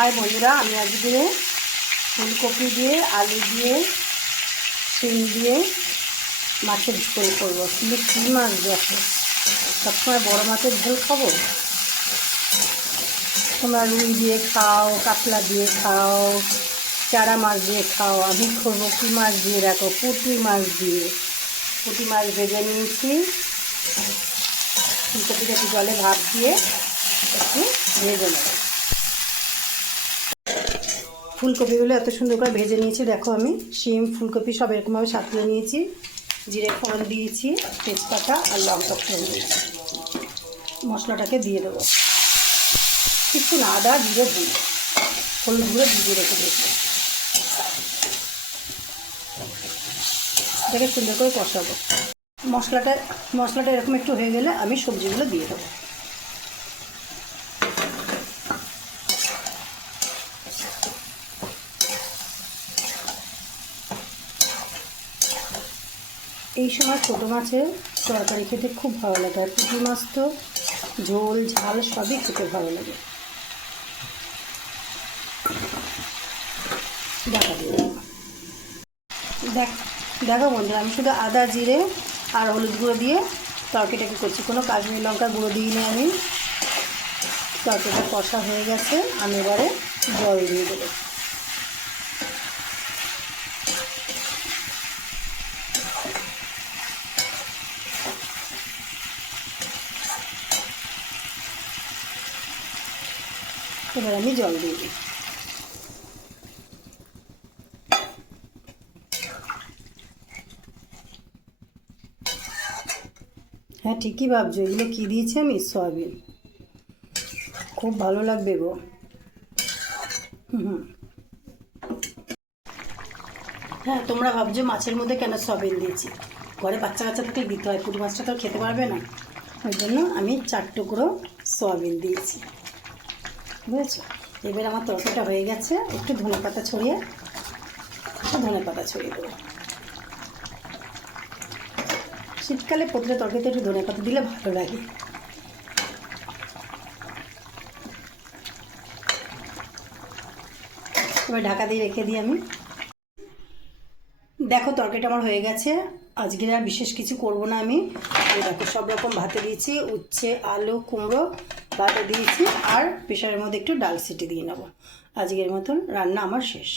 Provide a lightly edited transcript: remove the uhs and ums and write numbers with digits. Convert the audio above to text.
High বন্ধুরা, আমি আজকে ফুলকপি দিয়ে আলু দিয়ে শিম দিয়ে মাছের ঝোল করবো। কিন্তু কী মাছ দেখো, সবসময় বড়ো মাছের ঝোল খাবো? তোমরা রুই দিয়ে খাও, কাতলা দিয়ে খাও, চারা মাছ দিয়ে খাও, আমি করবো কী মাছ দিয়ে? দেখো, পুঁটি মাছ দিয়ে। পুঁটি মাছ ভেজে নিয়েছি, ফুলকপিটা একটু জলে ভাপ দিয়ে একটু ভেজে নেব। ফুলকপিগুলো এত সুন্দর করে ভেজে নিয়েছি। দেখো, আমি শিম ফুলকপি সব এরকমভাবে সাঁতলে নিয়েছি। জিরে ফোড়ন দিয়েছি, তেজপাতা আর লঙ্কা ফোড়ন দিয়েছি। মশলাটাকে দিয়ে দেবো, কিছু না, আদা জিরে দিয়ে হলুদ গুঁড়ো ভিজিয়ে রেখে দিয়েছি। এটাকে সুন্দর করে কষাবো। মশলাটা এরকম একটু হয়ে গেলে আমি সবজিগুলো দিয়ে দেবো। এই সময় ছোটো মাছের তরকারি খেতে খুব ভালো লাগে, আর পুঁটি মাছ তো ঝোল ঝাল সবই খেতে ভালো লাগে। দেখো বন্ধুরা, আমি শুধু আদা জিরে আর হলুদ গুঁড়ো দিয়ে তরকারিটাকে করছি, কোনো কাশ্মীরি লঙ্কা গুঁড়ো দিইনি আমি। তরকারিটা কষা হয়ে গেছে, আমি এবারে জল দিয়ে দেবো। এবার আমি জল দিয়ে দিই। হ্যাঁ, ঠিকই ভাবছো, এগুলো কী দিয়েছি আমি? সয়াবিন। খুব ভালো লাগবে গো। হ্যাঁ, তোমরা ভাবছো মাছের মধ্যে কেন সয়াবিন দিয়েছি? ঘরে বাচ্চা কাচ্চা থাকলে দিতে হয়, পুঁটি মাছটা তো খেতে পারবে না, ওই জন্য আমি 4 টুকরো সয়াবিন দিয়েছি, বুঝেছো? এবার আমার তরকারিটা হয়ে গেছে, একটু ধনেপাতা ছড়িয়ে দেবো। শীতকালে প্রতিটা তরকারিতে একটু ধনেপাতা দিলে ভালো লাগে। এবার ঢাকা দিয়ে রেখে দিই আমি। দেখো, তরকারিটা আমার হয়ে গেছে। আজকে আর বিশেষ কিছু করব না আমি। দেখো, সব রকম ভাতে দিয়েছি, উচ্ছে আলু কুমড়ো ভাতে দিয়েছি, আর প্রেশারের মধ্যে একটু ডাল সিটি দিয়ে নেবো। আজকের মতন রান্না আমার শেষ।